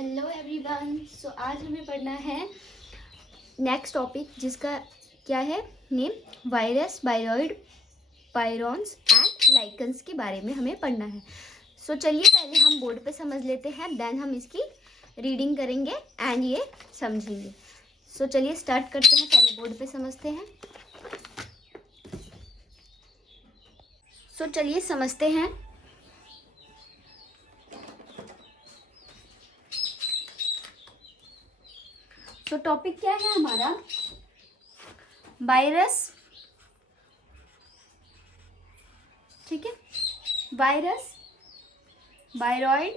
Hello everyone. सो आज हमें पढ़ना है नेक्स्ट टॉपिक, जिसका क्या है नेम, वायरस, बायरॉइड, पायरॉन्स एंड लाइकन्स के बारे में हमें पढ़ना है। सो चलिए पहले हम बोर्ड पे समझ लेते हैं, देन हम इसकी रीडिंग करेंगे एंड ये समझेंगे। सो चलिए स्टार्ट करते हैं, पहले बोर्ड पे समझते हैं। सो चलिए समझते हैं। तो टॉपिक क्या है हमारा, वायरस, ठीक है, वायरस, बायरॉइड,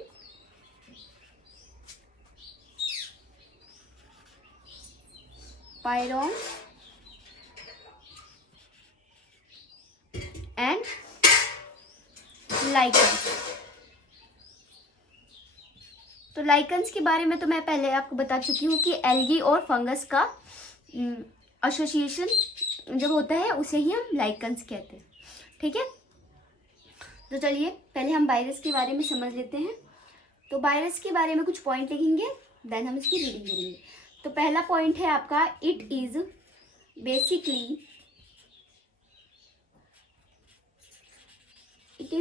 पायरॉन्स एंड लाइकन्स। तो लाइकन्स के बारे में तो मैं पहले आपको बता चुकी हूँ कि एल्गी और फंगस का एसोसिएशन जब होता है उसे ही हम लाइकन्स कहते हैं, ठीक है। तो चलिए पहले हम वायरस के बारे में समझ लेते हैं। तो वायरस के बारे में कुछ पॉइंट लिखेंगे, देन हम इसकी रीडिंग करेंगे। तो पहला पॉइंट है आपका, it is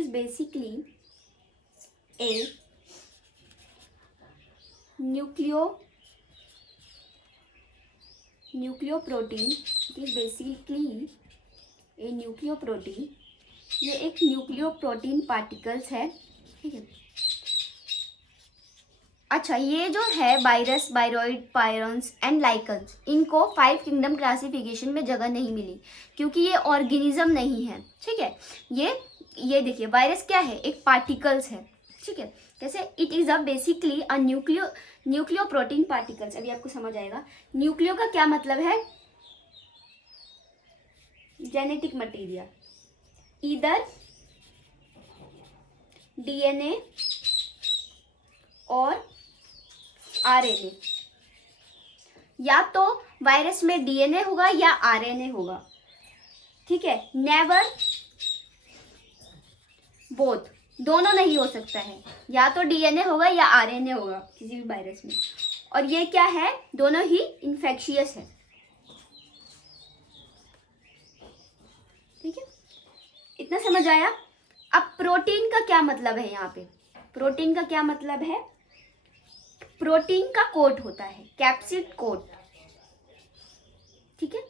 basically A nucleoprotein. It is basically A nucleoprotein. ये एक न्यूक्लियोप्रोटीन पार्टिकल्स है, ठीक है। अच्छा, ये जो है वायरस, बायरॉइड, पायरॉन्स एंड लाइकन्स, इनको 5 किंगडम क्लासिफिकेशन में जगह नहीं मिली क्योंकि ये ऑर्गेनिज्म नहीं है, ठीक है। ये देखिए, वायरस क्या है, एक पार्टिकल्स है, ठीक है। कैसे, it is a basically a nucleo protein particles. अभी आपको समझ आएगा। न्यूक्लियो का क्या मतलब है, जेनेटिक मटेरियल, इधर डीएनए और आरएनए। या तो वायरस में डीएनए होगा या आरएनए होगा, ठीक है। नेवर बोथ, दोनों नहीं हो सकता है। या तो डीएनए होगा या आरएनए होगा किसी भी वायरस में। और ये क्या है, दोनों ही इन्फेक्शियस है, ठीक है। इतना समझ आया। अब प्रोटीन का क्या मतलब है, यहाँ पे प्रोटीन का क्या मतलब है, प्रोटीन का कोट होता है, कैप्सिड कोट, ठीक है।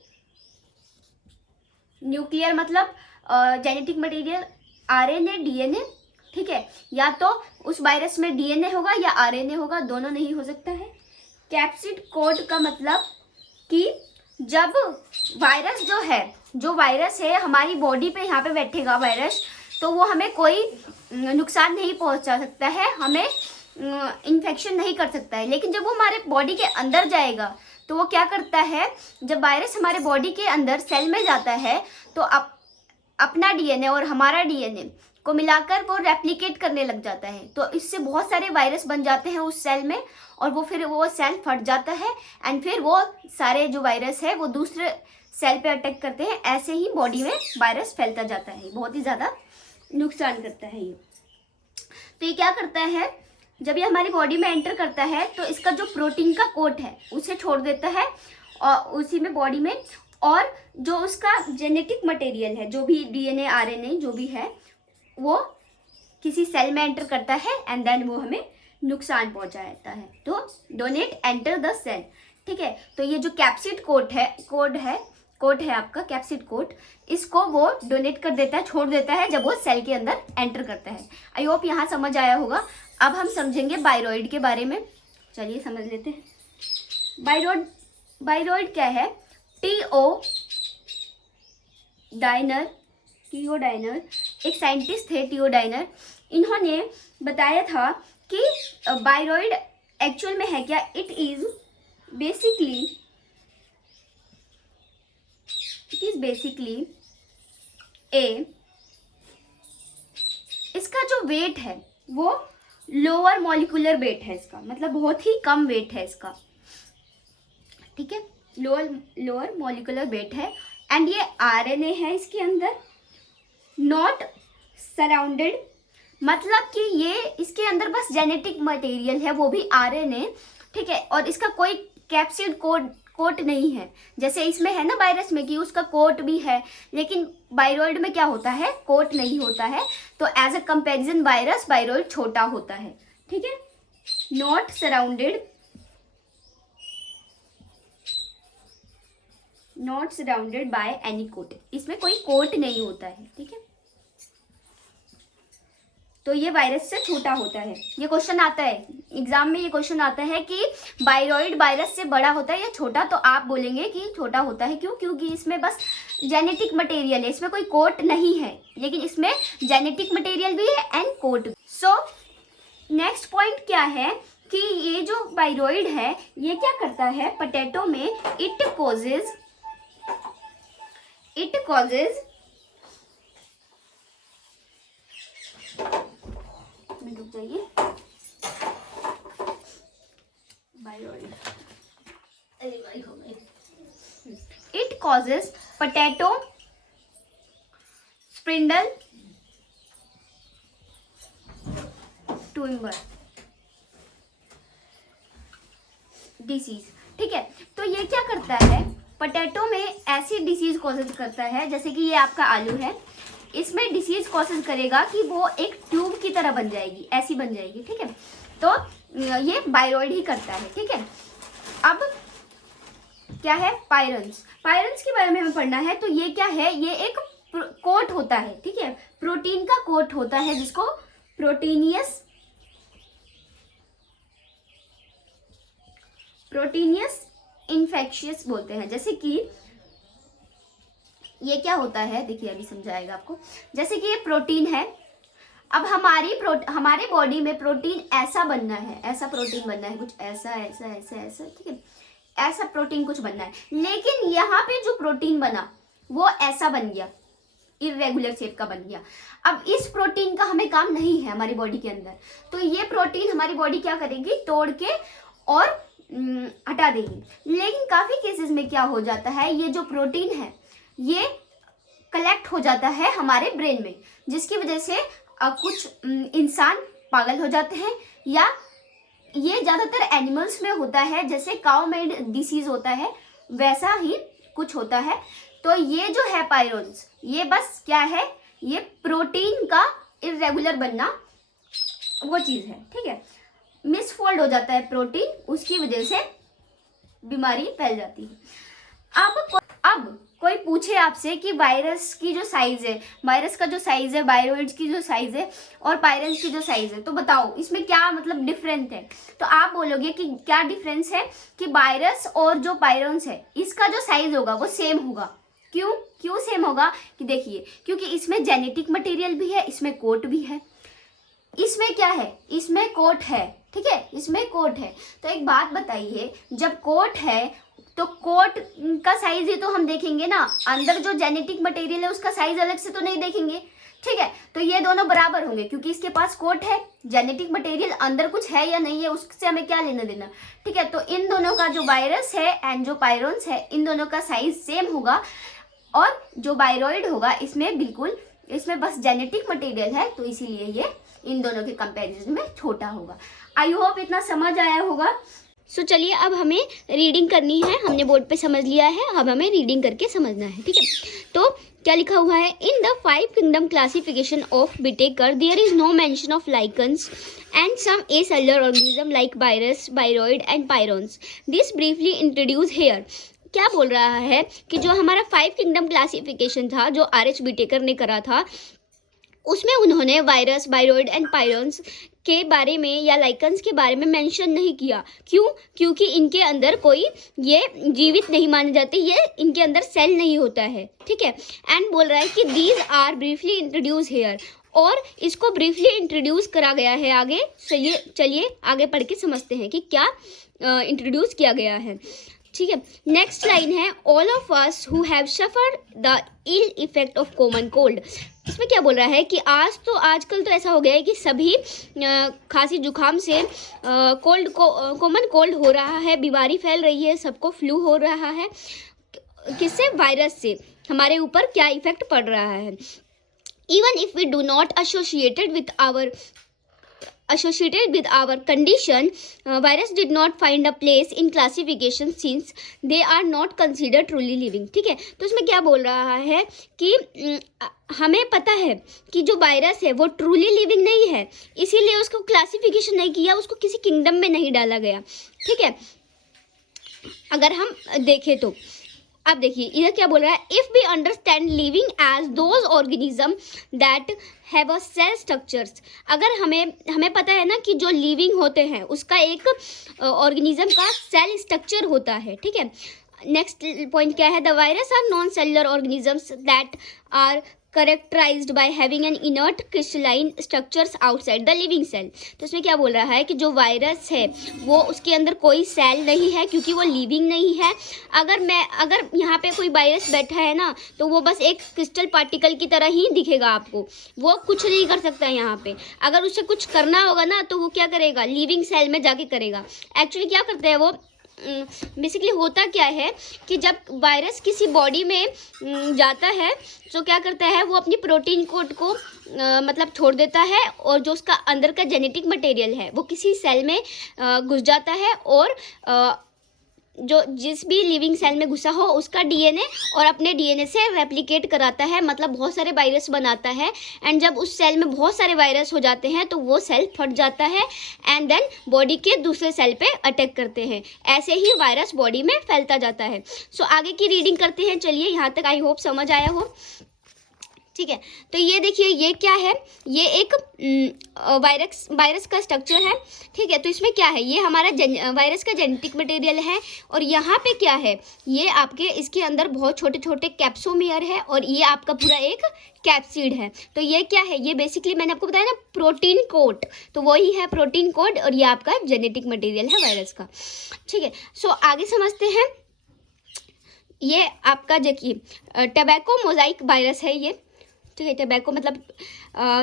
न्यूक्लियर मतलब जेनेटिक मटेरियल, आरएनए, डीएनए, ठीक है। या तो उस वायरस में डीएनए होगा या आरएनए होगा, दोनों नहीं हो सकता है। कैप्सिड कोट का मतलब कि जब वायरस जो वायरस है हमारी बॉडी पे यहाँ पे बैठेगा वायरस, तो वो हमें कोई नुकसान नहीं पहुंचा सकता है, हमें इन्फेक्शन नहीं कर सकता है। लेकिन जब वो हमारे बॉडी के अंदर जाएगा तो वो क्या करता है, जब वायरस हमारे बॉडी के अंदर सेल में जाता है तो अपना डीएनए और हमारा डीएनए को मिलाकर वो रेप्लिकेट करने लग जाता है। तो इससे बहुत सारे वायरस बन जाते हैं उस सेल में, और फिर वो सेल फट जाता है एंड फिर वो सारे जो वायरस है वो दूसरे सेल पे अटैक करते हैं। ऐसे ही बॉडी में वायरस फैलता जाता है, बहुत ही ज़्यादा नुकसान करता है ये। तो ये क्या करता है, जब ये हमारी बॉडी में एंटर करता है तो इसका जो प्रोटीन का कोट है उसे छोड़ देता है और उसी में बॉडी में, और जो उसका जेनेटिक मटेरियल है, जो भी डीएनए, आरएनए जो भी है, वो किसी सेल में एंटर करता है एंड देन वो हमें नुकसान पहुंचाता है। तो डोनेट एंटर द सेल, ठीक है। तो ये जो कैप्सिड कोड है आपका कैप्सिड कोड, इसको वो डोनेट कर देता है, छोड़ देता है जब वो सेल के अंदर एंटर करता है। आई होप यहाँ समझ आया होगा। अब हम समझेंगे बायरॉइड के बारे में। चलिए समझ लेते हैं। बायरॉइड क्या है, टीओ डाइनर, एक साइंटिस्ट थे टीओ डाइनर। इन्होंने बताया था कि बायरॉइड एक्चुअल में है क्या, इट इज बेसिकली इसका जो वेट है वो लोअर मॉलिक्यूलर वेट है, इसका मतलब बहुत ही कम वेट है इसका, ठीक है। लोअर मॉलिक्यूलर वेट है एंड ये आरएनए है इसके अंदर, नॉट सराउंडेड, मतलब कि ये इसके अंदर बस जेनेटिक मटेरियल है, वो भी आरएनए, ठीक है, और इसका कोई कैप्सिड कोट नहीं है। जैसे इसमें है ना वायरस में कि उसका कोट भी है, लेकिन वायरॉइड में क्या होता है, कोट नहीं होता है। तो एज अ कंपैरिजन वायरॉइड छोटा होता है, ठीक है। Not surrounded by any coat, इसमें कोई कोट नहीं होता है, ठीक है। तो ये वायरस से छोटा होता है। ये क्वेश्चन आता है एग्जाम में, ये क्वेश्चन आता है कि वायरॉइड वायरस से बड़ा होता है या छोटा, तो आप बोलेंगे कि छोटा होता है। क्यों? क्योंकि इसमें बस जेनेटिक मटेरियल है, इसमें कोई कोट नहीं है, लेकिन इसमें जेनेटिक मटेरियल भी है and coat. So next point क्या है कि ये जो वायरॉइड है ये क्या करता है पोटैटो में, इट कॉजेज रुक जाइए, it causes potato spindle tumour disease, ठीक है। तो ये क्या करता है, पोटैटो में ऐसी डिसीज कॉजेज करता है, जैसे कि ये आपका आलू है, इसमें डिसीज कॉजेज करेगा कि वो एक ट्यूब की तरह बन जाएगी, ऐसी बन जाएगी, ठीक है। तो ये वायरॉइड ही करता है, ठीक है। अब क्या है, पायरन्स के बारे में हमें पढ़ना है। तो ये क्या है, ये एक कोट होता है, ठीक है, प्रोटीन का कोट होता है, जिसको प्रोटीनियस इन्फेक्शियस बोलते हैं। जैसे कि ये क्या होता है, देखिए अभी समझाएगा आपको। जैसे कि ये प्रोटीन है, अब हमारे बॉडी में प्रोटीन ऐसा बनना है, ऐसा प्रोटीन बनना है, कुछ ऐसा ऐसा ऐसा ऐसा, ठीक है, ऐसा प्रोटीन कुछ बनना है। लेकिन यहाँ पे जो प्रोटीन बना वो ऐसा बन गया, इरेगुलर शेप का बन गया। अब इस प्रोटीन का हमें काम नहीं है हमारी बॉडी के अंदर, तो ये प्रोटीन हमारी बॉडी क्या करेगी, तोड़ के और हटा देगी। लेकिन काफी केसेस में क्या हो जाता है, ये जो प्रोटीन है ये कलेक्ट हो जाता है हमारे ब्रेन में, जिसकी वजह से कुछ इंसान पागल हो जाते हैं, या ये ज्यादातर एनिमल्स में होता है, जैसे काउ में डिसीज होता है वैसा ही कुछ होता है। तो ये जो है पायरन्स, ये बस क्या है, ये प्रोटीन का इरेगुलर बनना वो चीज है, ठीक है। मिसफोल्ड हो जाता है प्रोटीन, उसकी वजह से बीमारी फैल जाती है। अब कोई पूछे आपसे कि वायरस की जो साइज है, वायरस का जो साइज है, वायरॉइड्स की जो साइज है और पायरन्स की जो साइज है, तो बताओ इसमें क्या मतलब डिफरेंस है। तो आप बोलोगे कि क्या डिफरेंस है कि वायरस और जो पायरन्स है इसका जो साइज होगा वो सेम होगा। क्यों सेम होगा, कि देखिए, क्योंकि इसमें जेनेटिक मटेरियल भी है, इसमें कोट भी है। इसमें क्या है, इसमें कोट है, ठीक है, इसमें कोट है। तो एक बात बताइए, जब कोट है तो कोट का साइज ही तो हम देखेंगे ना, अंदर जो जेनेटिक मटेरियल है उसका साइज अलग से तो नहीं देखेंगे, ठीक है। तो ये दोनों बराबर होंगे, क्योंकि इसके पास कोट है, जेनेटिक मटेरियल अंदर कुछ है या नहीं है उससे हमें क्या लेना देना, ठीक है। तो इन दोनों का जो वायरस है एंड जो पायरन्स है, इन दोनों का साइज सेम होगा, और जो वायरॉइड होगा इसमें बस जेनेटिक मटेरियल है, तो इसीलिए ये इन दोनों के कंपैरिजन में छोटा होगा। आई होप इतना समझ आया होगा। सो चलिए अब हमें रीडिंग करनी है, हमने बोर्ड पे समझ लिया है, अब हमें रीडिंग करके समझना है, ठीक है। तो क्या लिखा हुआ है, in the 5 kingdom classification of Whittaker there is no mention of lichens and some acellular organism like virus, viroid and prions. This briefly introduce here. क्या बोल रहा है कि जो हमारा 5 किंगडम क्लासिफिकेशन था, जो आर.एच. बिटेकर ने करा था, उसमें उन्होंने वायरस, वायरॉइड एंड पायरन्स के बारे में या लाइकन्स के बारे में मेंशन नहीं किया। क्यों? क्योंकि इनके अंदर कोई ये जीवित नहीं माने जाते, ये इनके अंदर सेल नहीं होता है, ठीक है। एंड बोल रहा है कि these are briefly introduce here, और इसको ब्रीफली इंट्रोड्यूस करा गया है आगे। चलिए आगे पढ़ के समझते हैं कि क्या इंट्रोड्यूस किया गया है, ठीक है। नेक्स्ट लाइन है, all of us who have suffered the ill effect of common cold. इसमें क्या बोल रहा है कि आजकल तो ऐसा हो गया है कि सभी खांसी जुकाम से कॉमन कोल्ड हो रहा है, बीमारी फैल रही है, सबको फ्लू हो रहा है। किससे? वायरस से हमारे ऊपर क्या इफेक्ट पड़ रहा है। Even if we do not associated with our condition, virus did not find a place in classification since they are not considered truly living. ठीक है, तो इसमें क्या बोल रहा है कि हमें पता है कि जो वायरस है वो ट्रूली लिविंग नहीं है, इसीलिए उसको क्लासिफिकेशन नहीं किया, उसको किसी किंगडम में नहीं डाला गया. ठीक है, अगर हम देखें तो अब देखिए इधर क्या बोल रहा है, if we understand living as those organism that have a cell structures. अगर हमें पता है ना कि जो लिविंग होते हैं उसका एक ऑर्गेनिज्म का सेल स्ट्रक्चर होता है. ठीक है, नेक्स्ट पॉइंट क्या है, the virus are non cellular organisms that are characterized by having an inert crystalline structures outside the living cell. तो इसमें क्या बोल रहा है कि जो वायरस है वो उसके अंदर कोई सेल नहीं है क्योंकि वो लिविंग नहीं है. अगर यहाँ पे कोई वायरस बैठा है ना तो वो बस एक क्रिस्टल पार्टिकल की तरह ही दिखेगा आपको, वो कुछ नहीं कर सकता है यहाँ पे. अगर उसे कुछ करना होगा ना तो वो क्या करेगा, लिविंग सेल में जाके करेगा. एक्चुअली क्या करते हैं वो, बेसिकली होता क्या है कि जब वायरस किसी बॉडी में जाता है तो क्या करता है वो अपनी प्रोटीन कोड को मतलब छोड़ देता है, और जो उसका अंदर का जेनेटिक मटेरियल है वो किसी सेल में घुस जाता है, और जो जिस भी लिविंग सेल में घुसा हो उसका डीएनए और अपने डीएनए से रेप्लिकेट कराता है, मतलब बहुत सारे वायरस बनाता है. एंड जब उस सेल में बहुत सारे वायरस हो जाते हैं तो वो सेल फट जाता है एंड देन बॉडी के दूसरे सेल पे अटैक करते हैं. ऐसे ही वायरस बॉडी में फैलता जाता है. सो आगे की रीडिंग करते हैं. चलिए, यहाँ तक आई होप समझ आया हो. ठीक है, तो ये देखिए ये क्या है, ये एक वायरस का स्ट्रक्चर है. ठीक है, तो इसमें क्या है, ये हमारा वायरस का जेनेटिक मटेरियल है, और यहाँ पे क्या है, ये आपके इसके अंदर बहुत छोटे छोटे कैप्सोमियर है, और ये आपका पूरा एक कैप्सिड है. तो ये क्या है, ये बेसिकली मैंने आपको बताया ना प्रोटीन कोड, तो वही है प्रोटीन कोड, और ये आपका जेनेटिक मटेरियल है वायरस का. ठीक है, सो आगे समझते हैं. ये आपका देखिए टबैको मोजाइक वायरस है ये. ठीक है, टबैको मतलब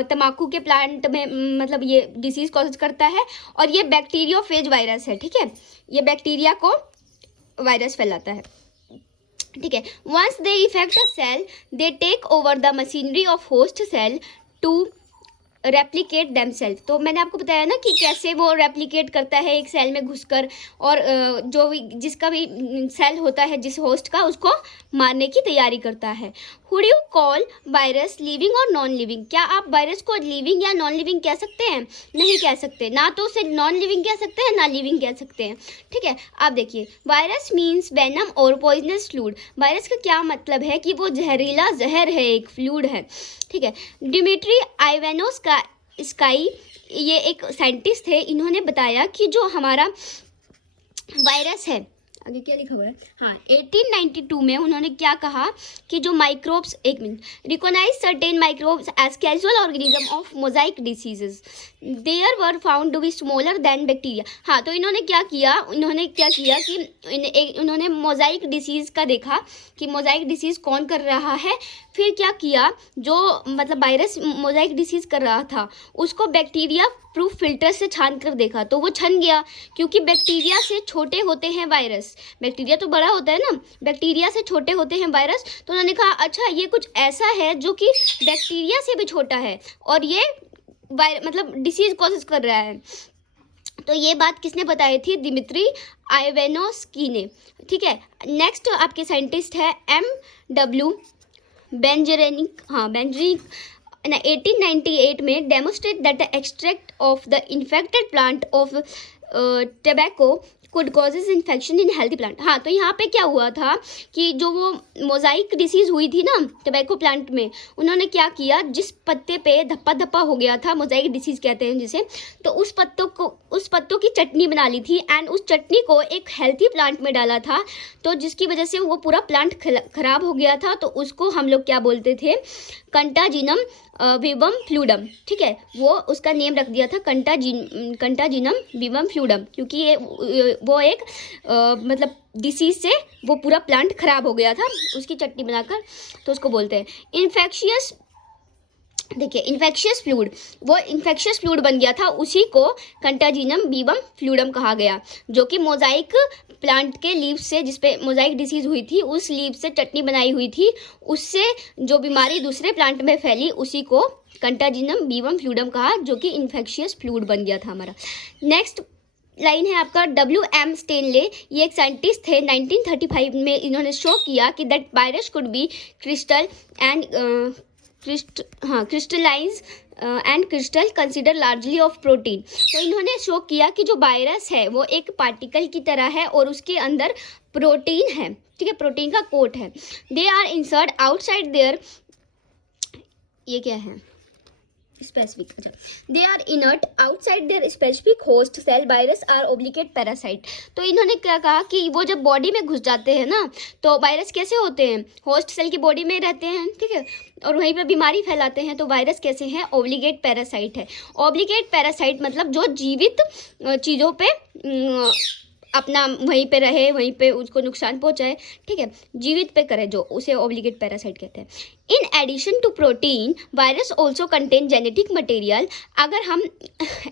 तम्बाकू के प्लांट में मतलब ये डिसीज़ कॉज करता है, और ये बैक्टीरियोफेज वायरस है. ठीक है, ये बैक्टीरिया को वायरस फैलाता है. ठीक है, once they effect a cell they take over the machinery of host cell to replicate themself. तो मैंने आपको बताया ना कि कैसे वो रेप्लिकेट करता है एक सेल में घुसकर, और जो भी जिसका भी सेल होता है जिस होस्ट का, उसको मारने की तैयारी करता है. Hood you call virus living और नॉन लिविंग? क्या आप वायरस को लिविंग या नॉन लिविंग कह सकते हैं? नहीं कह सकते, ना तो उसे नॉन लिविंग कह सकते हैं ना लिविंग कह सकते हैं. ठीक है, आप देखिए वायरस मीन्स वेनम और पॉइजनस फ्लूइड. वायरस का क्या मतलब है कि वो जहरीला जहर है, एक फ्लूइड है. ठीक है, डिमिट्री आइवेनोस का स्काई ये एक साइंटिस्ट थे, इन्होंने बताया कि जो हमारा वायरस है, आगे क्या लिखा हुआ है, हाँ 1892 में उन्होंने क्या कहा कि जो माइक्रोब्स, एक minute, recognize certain microbes as casual organism of mosaic diseases there were found to be smaller than bacteria. हाँ, तो इन्होंने क्या किया कि उन्होंने मोजाइक डिसीज़ का देखा कि मोजाइक डिसीज़ कौन कर रहा है. फिर क्या किया, जो मतलब वायरस मोजाइक डिसीज़ कर रहा था उसको बैक्टीरिया प्रूफ फिल्टर से छान कर देखा, तो वो छन गया, क्योंकि बैक्टीरिया से छोटे होते हैं वायरस. बैक्टीरिया तो बड़ा होता है ना, बैक्टीरिया से छोटे होते हैं वायरस. तो उन्होंने कहा अच्छा ये कुछ ऐसा है जो कि बैक्टीरिया से भी छोटा है, और ये मतलब डिसीज कॉज कर रहा है. तो ये बात किसने बताई थी? दिमित्री आइवेनोस्की ने. ठीक है, नेक्स्ट आपके साइंटिस्ट है M.W. बेंजरेनिक. हाँ, बेंजरेनिक 1898 में demonstrate that the extract of the infected plant of tobacco could causes infection in healthy plant. हाँ, तो यहाँ पे क्या हुआ था कि जो वो मोजाइक डिसीज़ हुई थी ना टबैको प्लांट में, उन्होंने क्या किया, जिस पत्ते पे धप्पा धप्पा हो गया था, मोजाइक डिसीज़ कहते हैं जिसे, तो उस पत्तों की चटनी बना ली थी, एंड उस चटनी को एक हेल्थी प्लांट में डाला था, तो जिसकी वजह से वो पूरा प्लांट खराब हो गया था. तो उसको हम लोग क्या बोलते थे, कंटाजिनम विवम फ्लूडम. ठीक है, वो उसका नेम रख दिया था कंटाजिनम विवम फ्लूडम, क्योंकि ये वो एक मतलब डिसीज से वो पूरा प्लांट खराब हो गया था, उसकी चटनी बनाकर, तो उसको बोलते हैं. इन्फेक्शियस देखिए इन्फेक्शियस फ्लूइड, वो इन्फेक्शियस फ्लूइड बन गया था, उसी को कंटाजिनम बीवम फ्लूइडम कहा गया, जो कि मोजाइक प्लांट के लीव्स से, जिसपे मोजाइक डिसीज हुई थी, उस लीव से चटनी बनाई हुई थी, उससे जो बीमारी दूसरे प्लांट में फैली उसी को कंटाजिनम बीवम फ्लूइडम कहा, जो कि इन्फेक्शियस फ्लूइड बन गया था हमारा। नेक्स्ट लाइन है आपका W.M. स्टेनले, ये एक साइंटिस्ट थे, 1935 में इन्होंने शो किया कि that virus could be crystal and crystallize and crystal consider largely of protein. तो इन्होंने शो किया कि जो वायरस है वो एक पार्टिकल की तरह है और उसके अंदर प्रोटीन है, ठीक है, प्रोटीन का कोट है। They are insert outside there, ये क्या है स्पेसिफिक, अच्छा, they are inert outside their specific host cell, virus are obligate parasite. तो इन्होंने क्या कहा कि वो जब बॉडी में घुस जाते हैं ना, तो वायरस कैसे होते हैं, होस्ट सेल की बॉडी में रहते हैं, ठीक है, और वहीं पर बीमारी फैलाते हैं। तो वायरस कैसे हैं, ओब्लिगेट पैरासाइट है। ओब्लिगेट पैरासाइट मतलब जो जीवित चीज़ों पे अपना वहीं पे रहे, वहीं पे उसको नुकसान पहुंचाए, ठीक है, जीवित पे करे, जो उसे ओब्लिगेट पैरासाइट कहते हैं। In addition to protein virus also contain genetic material. अगर हम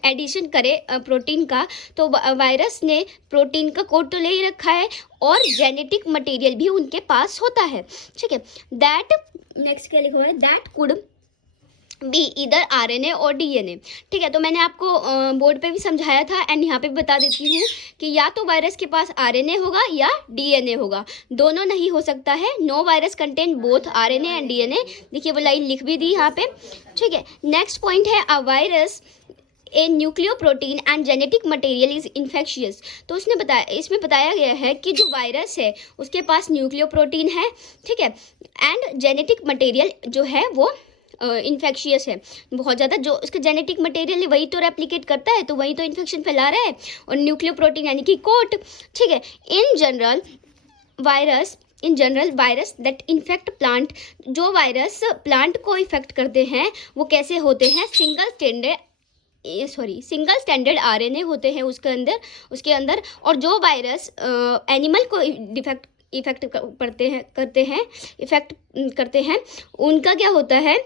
एडिशन करें प्रोटीन का, तो वायरस ने प्रोटीन का कोड तो ले ही रखा है और जेनेटिक मटेरियल भी उनके पास होता है, ठीक है। दैट, नेक्स्ट क्या लिखा हुआ है, दैट कुड बी इधर RNA और DNA, ठीक है। तो मैंने आपको बोर्ड पे भी समझाया था एंड यहाँ पे भी बता देती हूँ कि या तो वायरस के पास RNA होगा या DNA होगा, दोनों नहीं हो सकता है। No virus contain both RNA and DNA, देखिए वो लाइन लिख भी दी यहाँ पे, ठीक है। नेक्स्ट पॉइंट है a virus A nucleo protein and genetic material is infectious. तो उसने बताया, इसमें बताया गया है कि जो वायरस है उसके पास न्यूक्लियो प्रोटीन है, ठीक है, एंड जेनेटिक मटेरियल जो है वो इन्फेक्शियस है बहुत ज़्यादा। जो उसका जेनेटिक मटेरियल है वही तो रेप्लिकेट करता है, तो वही तो इन्फेक्शन फैला रहा है, और न्यूक्लियो प्रोटीन यानी कि कोट, ठीक है। In general virus that infect plant, जो वायरस प्लांट को इफेक्ट करते हैं वो कैसे होते हैं, सिंगल स्टैंडर्ड RNA होते हैं उसके अंदर। और जो वायरस एनिमल को इफेक्ट करते हैं उनका क्या होता है,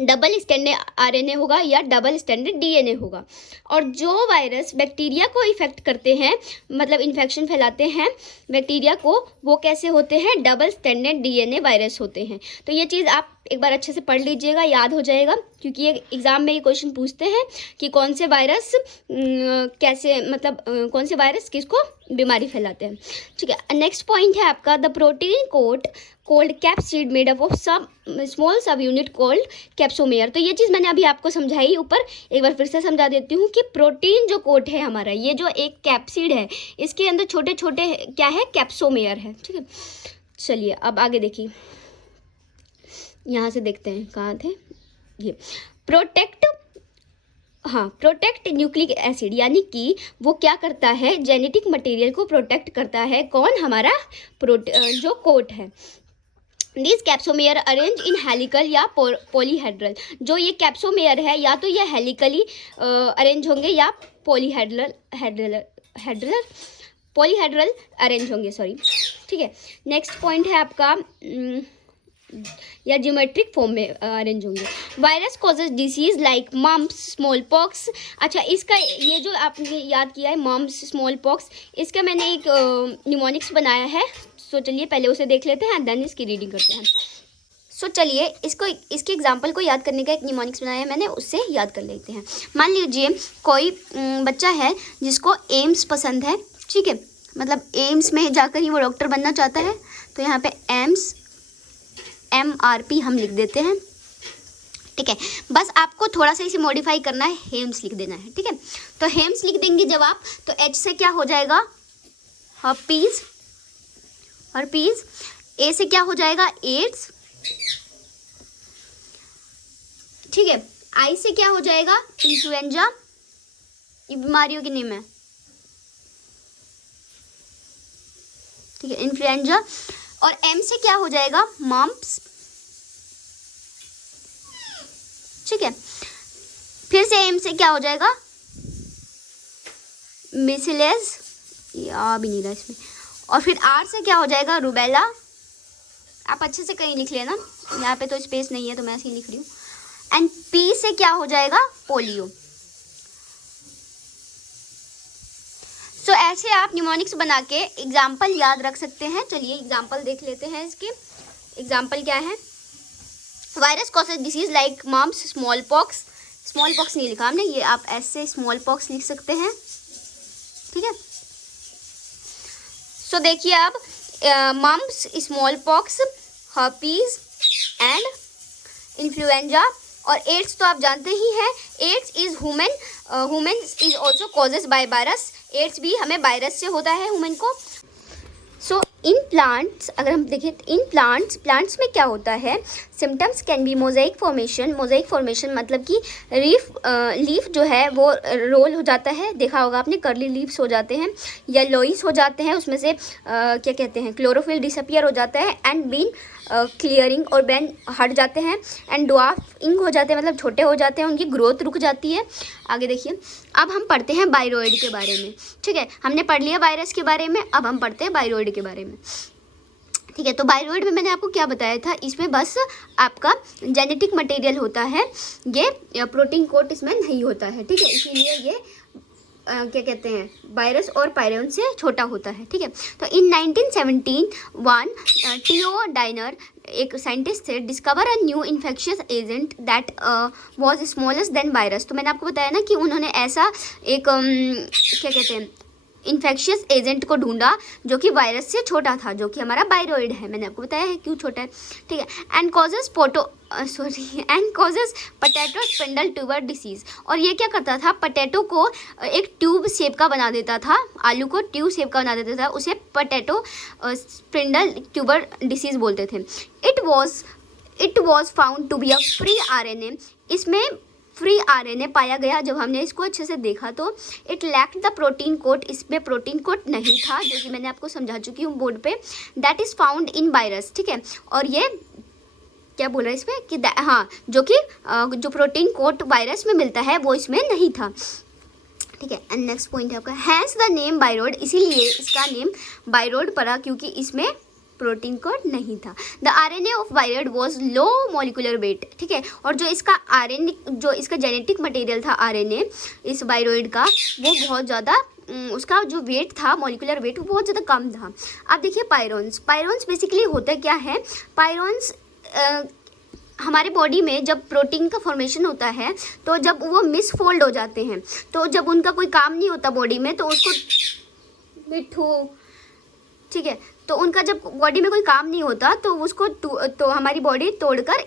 डबल स्टैंडर्ड RNA होगा या डबल स्टैंडर्ड DNA होगा। और जो वायरस बैक्टीरिया को इफेक्ट करते हैं, मतलब इन्फेक्शन फैलाते हैं बैक्टीरिया को, वो कैसे होते हैं, डबल स्टैंडर्ड DNA वायरस होते हैं। तो ये चीज़ आप एक बार अच्छे से पढ़ लीजिएगा, याद हो जाएगा, क्योंकि ये एग्ज़ाम में ये क्वेश्चन पूछते हैं कि कौन से वायरस कैसे, मतलब कौन से वायरस किसको बीमारी फैलाते हैं, ठीक है। नेक्स्ट पॉइंट है आपका the protein coat called capsid made up of small sub unit called capsomere. तो ये चीज़ मैंने अभी आपको समझाई ऊपर, एक बार फिर से समझा देती हूँ कि प्रोटीन जो कोट है हमारा, ये जो एक कैप्सिड है, इसके अंदर छोटे छोटे क्या है, कैप्सोमेयर है, ठीक है। चलिए अब आगे देखिए, यहाँ से देखते हैं कहाँ थे ये, प्रोटेक्ट न्यूक्लिक एसिड, यानी कि वो क्या करता है, जेनेटिक मटेरियल को प्रोटेक्ट करता है, कौन, हमारा जो कोट है। This capsomere arrange in helical या पॉलीहेड्रल। जो ये कैप्सोमेयर है या तो ये हेलिकली अरेंज होंगे या पॉलीहेड्रल अरेंज होंगे, सॉरी, ठीक है। नेक्स्ट पॉइंट है आपका या ज्योमेट्रिक फॉर्म में अरेंज होंगे। Virus causes disease like mumps, small pox. अच्छा, इसका ये जो आपने याद किया है मम्प्स, स्मॉल पॉक्स, इसका मैंने एक निमोनिक्स बनाया है। सो चलिए पहले उसे देख लेते हैं, देन इसकी रीडिंग करते हैं। सो चलिए इसके एग्जाम्पल को याद करने का एक निमोनिक्स बनाया है मैंने, उससे याद कर लेते हैं। मान लीजिए कोई बच्चा है जिसको एम्स पसंद है, ठीक है, मतलब एम्स में जाकर ही वो डॉक्टर बनना चाहता है। तो यहाँ पे एम्स MRP हम लिख देते हैं, ठीक है। बस आपको थोड़ा सा इसे मॉडिफाई करना है, हेम्स लिख देना है, ठीक है। तो हेम्स लिख देंगे जब आप, तो H से क्या हो जाएगा, हर्पीज, A से क्या हो जाएगा, एड्स, ठीक है। I से क्या हो जाएगा, इन्फ्लुएंजा, ये बीमारियों के नेम है, ठीक है, इन्फ्लुएंजा। और M से क्या हो जाएगा, मम्प्स, ठीक है। फिर से M से क्या हो जाएगा, मिसिलेस, या भी नहीं रहा इसमें। और फिर R से क्या हो जाएगा, रूबेला। आप अच्छे से कहीं लिख लेना, यहाँ पे तो स्पेस नहीं है तो मैं ऐसे ही लिख रही हूँ। एंड पी से क्या हो जाएगा, पोलियो। सो ऐसे आप निमोनिक्स बना के एग्जाम्पल याद रख सकते हैं। चलिए एग्जाम्पल देख लेते हैं इसके। एग्जाम्पल क्या है, virus causes disease like mumps, small pox. Small pox नहीं लिखा हमने, ये आप ऐसे स्मॉल पॉक्स लिख सकते हैं, ठीक है। सो देखिए अब mumps, small pox, herpes and influenza और एड्स तो आप जानते ही हैं। AIDS is human is also causes by virus. AIDS भी हमें वायरस से होता है ह्यूमन को। सो इन प्लांट्स, अगर हम देखें इन प्लांट्स में क्या होता है, symptoms can be mosaic formation. Mosaic formation मतलब कि लीफ जो है वो रोल हो जाता है, देखा होगा आपने, कर्ली लीव्स हो जाते हैं, येलोइस हो जाते हैं, उसमें से क्या कहते हैं, क्लोरोफिल डिसअपियर हो जाता है, एंड बीन क्लियरिंग और बैन हट जाते हैं, एंड ड्वार्फिंग हो जाते हैं, मतलब छोटे हो जाते हैं, उनकी ग्रोथ रुक जाती है। आगे देखिए, अब हम पढ़ते हैं बायरॉइड के बारे में, ठीक है। हमने पढ़ लिया वायरस के बारे में, अब हम पढ़ते हैं बायरॉइड के बारे में, ठीक है। तो बायरॉइड में मैंने आपको क्या बताया था, इसमें बस आपका जेनेटिक मटेरियल होता है, ये प्रोटीन कोट इसमें नहीं होता है, ठीक है। इसीलिए ये क्या कहते हैं, वायरस और पायरॉन से छोटा होता है, ठीक है। तो इन 1971 टीओ डाइनर एक साइंटिस्ट थे, discover a new infectious agent that was smallest than virus. तो मैंने आपको बताया ना कि उन्होंने ऐसा एक क्या कहते हैं, इन्फेक्शियस एजेंट को ढूंढा जो कि वायरस से छोटा था, जो कि हमारा बायरॉइड है। मैंने आपको बताया है क्यों छोटा है, ठीक है। And causes potato spindle tuber disease. और ये क्या करता था, पोटैटो को एक ट्यूब शेप का बना देता था, आलू को ट्यूब शेप का बना देता था, उसे पोटैटो स्पिंडल ट्यूबर डिसीज बोलते थे। It was found to be a free RNA। इसमें फ्री RNA पाया गया। जब हमने इसको अच्छे से देखा तो it lacked the protein coat, इसमें प्रोटीन कोट नहीं था, जो कि मैंने आपको समझा चुकी हूँ बोर्ड पे, that is found in virus, ठीक है। और ये क्या बोला इसमें कि हाँ, जो कि जो प्रोटीन कोट वायरस में मिलता है वो इसमें नहीं था, ठीक है। एंड नेक्स्ट पॉइंट है आपका, हैंस द नेम बायरॉइड, इसीलिए इसका नेम बायरॉइड पड़ा क्योंकि इसमें प्रोटीन कोड नहीं था। The RNA of viroid was low molecular weight, ठीक है। और जो इसका RNA, जो इसका जेनेटिक मटेरियल था RNA इस वायरॉइड का, वो बहुत ज़्यादा उसका जो वेट था, मॉलिकुलर वेट, वो बहुत ज़्यादा कम था। अब देखिए पायरॉन्स बेसिकली होता क्या है, पायरॉन्स हमारे बॉडी में जब प्रोटीन का फॉर्मेशन होता है तो जब वो मिसफोल्ड हो जाते हैं, तो जब उनका कोई काम नहीं होता बॉडी में, तो उसको मिठू, ठीक है, तो उनका जब बॉडी में कोई काम नहीं होता तो उसको तो हमारी बॉडी तोड़कर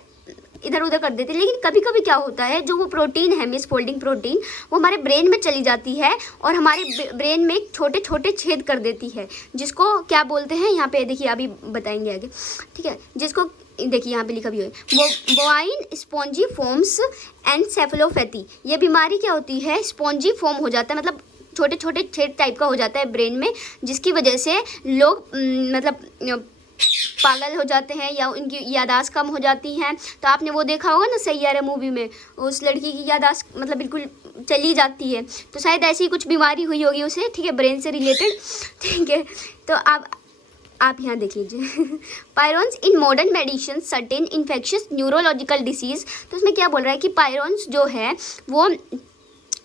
इधर उधर कर देती है। लेकिन कभी कभी क्या होता है, जो वो प्रोटीन है, मिसफोल्डिंग प्रोटीन, वो हमारे ब्रेन में चली जाती है और हमारे ब्रेन में छोटे छोटे छेद कर देती है, जिसको क्या बोलते हैं, यहाँ पे देखिए अभी बताएंगे आगे, ठीक है। जिसको देखिए यहाँ पे लिखा भी है, बोवाइन स्पॉन्जी फॉर्म्स एनसेफेलोपैथी। ये बीमारी क्या होती है, स्पॉन्जी फॉर्म हो जाता है, मतलब छोटे छोटे छेद टाइप का हो जाता है ब्रेन में, जिसकी वजह से लोग मतलब पागल हो जाते हैं या उनकी यादाश्त कम हो जाती हैं। तो आपने वो देखा होगा ना सैयारा मूवी में, उस लड़की की यादाश्त मतलब बिल्कुल चली जाती है, तो शायद ऐसी कुछ बीमारी हुई होगी उसे, ठीक है, ब्रेन से रिलेटेड, ठीक है। तो आप यहाँ देख लीजिए, prions in modern medicine certain infectious neurological disease. तो उसमें क्या बोल रहा है कि पायरॉन्स जो है वो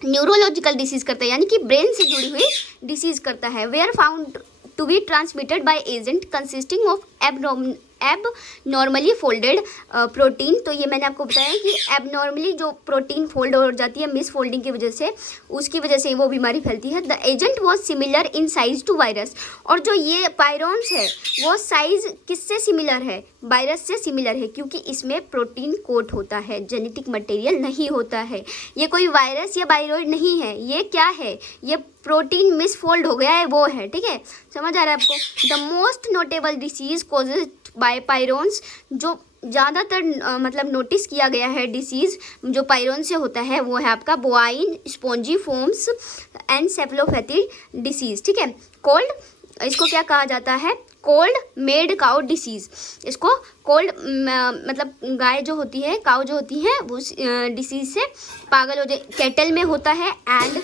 न्यूरोलॉजिकल डिसीज़ करता है, यानी कि ब्रेन से जुड़ी हुई डिसीज़ करता है। Were found to be transmitted by agent consisting of abnormally folded protein. तो ये मैंने आपको बताया कि एबनॉर्मली जो प्रोटीन फोल्ड हो जाती है मिस फोल्डिंग की वजह से, उसकी वजह से वो बीमारी फैलती है। The agent was similar in size to virus. और जो ये पायरॉन्स है वो साइज किससे सिमिलर है, वायरस से सिमिलर है, क्योंकि इसमें प्रोटीन कोट होता है, जेनेटिक मटेरियल नहीं होता है। ये कोई वायरस या बायरॉइड नहीं है, ये क्या है, ये प्रोटीन मिसफोल्ड हो गया है वो है, ठीक है, समझ आ रहा है आपको। The most notable disease causes by prions, जो ज़्यादातर मतलब नोटिस किया गया है डिसीज़ जो पायरॉन से होता है, वो है आपका bovine spongy forms encephalopathy disease, ठीक है। कोल्ड, इसको क्या कहा जाता है, कोल्ड मेड काउ डिसीज़। इसको कोल्ड मतलब गाय जो होती है, काउ जो होती है, वो डिसीज़ से पागल हो जाए, कैटल में होता है। एंड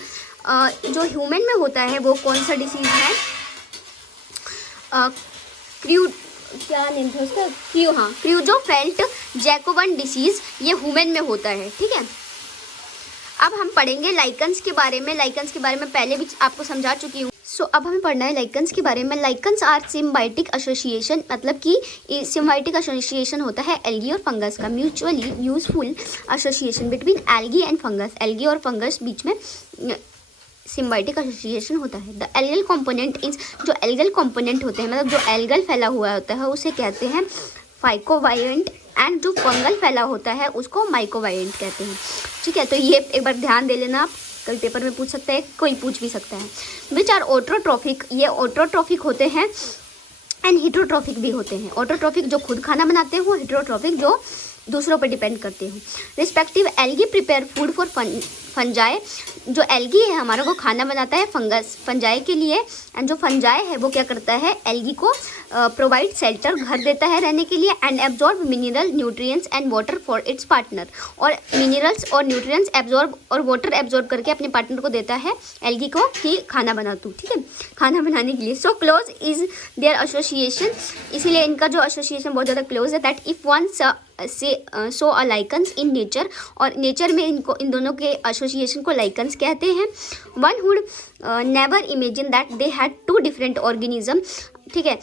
जो ह्यूमन में होता है वो कौन सा डिसीज़ है, क्या नेम था उसका, क्रू, हाँ क्रूजोफेल्ट जैकोबन डिसीज, ये ह्यूमन में होता है, ठीक है। अब हम पढ़ेंगे लाइकन्स के बारे में। लाइकन्स के बारे में पहले भी आपको समझा चुकी हूँ। सो अब हमें पढ़ना है लाइकन्स के बारे में। लाइकन्स आर सिम्बायोटिक एसोसिएशन, मतलब कि सिम्बायोटिक एसोसिएशन होता है एल्गी और फंगस का, mutually useful association between algae and fungus. Algae और फंगस बीच में सिम्बायोटिक एसोसिएशन होता है। द एल्गल कंपोनेंट इज, जो एल्गल कंपोनेंट होते हैं, मतलब जो एल्गल फैला हुआ होता है उसे कहते हैं फाइकोवायंट, एंड जो फंगल फैला होता है उसको माइकोवायंट कहते हैं, ठीक है। तो ये एक बार ध्यान दे लेना, आप कल पेपर में पूछ सकता है, कोई पूछ भी सकता है। विच आर ऑटोट्रॉफिक, ये ऑटोट्रॉफिक होते हैं एंड हिट्रोट्रॉफिक भी होते हैं। ऑटोट्रॉफिक जो खुद खाना बनाते हैं, वो हिट्रोट्रॉफिक जो दूसरों पर डिपेंड करते हैं। Respective algae prepare food for fungi, जो एल्गी है हमारा वो खाना बनाता है फंजाई के लिए, एंड जो फंजाई है वो क्या करता है, एल्गी को प्रोवाइड शेल्टर, घर देता है रहने के लिए, and absorb mineral nutrients and water for its partner, और मिनरल्स और न्यूट्रिएंट्स एब्जॉर्ब और वाटर एब्जॉर्ब करके अपने पार्टनर को देता है एल्गी को कि खाना बना तू, ठीक है, खाना बनाने के लिए। So close is there association, इसीलिए इनका जो एसोसिएशन बहुत ज़्यादा क्लोज है। That if one saw a lichens in nature, और नेचर में इन दोनों के एसोसिएशन को लाइकन्स कहते हैं। One would never imagine that they had two different organism, ठीक है।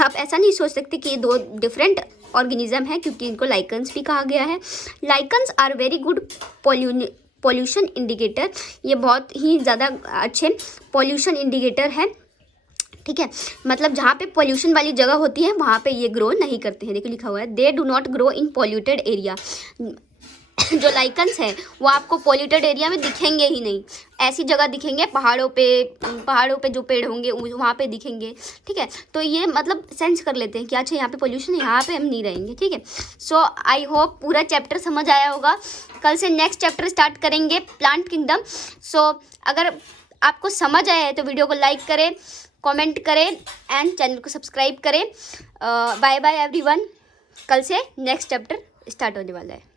आप ऐसा नहीं सोच सकते कि ये दो डिफरेंट ऑर्गेनिज्म है, क्योंकि इनको लाइकन्स भी कहा गया है। Lichens are very good pollution indicator, ये बहुत ही ज़्यादा अच्छे पॉल्यूशन इंडिकेटर है, ठीक है। मतलब जहाँ पे पोल्यूशन वाली जगह होती है वहाँ पे ये ग्रो नहीं करते हैं। देखो लिखा हुआ है they do not grow in polluted area. जो लाइकन्स है वो आपको पॉल्यूटेड एरिया में दिखेंगे ही नहीं, ऐसी जगह दिखेंगे पहाड़ों पे जो पेड़ होंगे वहाँ पे दिखेंगे, ठीक है। तो ये मतलब सेंस कर लेते हैं कि अच्छा यहाँ पे पोल्यूशन है, यहाँ पे हम नहीं रहेंगे, ठीक है। सो आई होप पूरा चैप्टर समझ आया होगा। कल से नेक्स्ट चैप्टर स्टार्ट करेंगे, प्लांट किंगडम। सो अगर आपको समझ आया है तो वीडियो को लाइक करें, कमेंट करें एंड चैनल को सब्सक्राइब करें। Bye bye everyone. कल से नेक्स्ट चैप्टर स्टार्ट होने वाला है।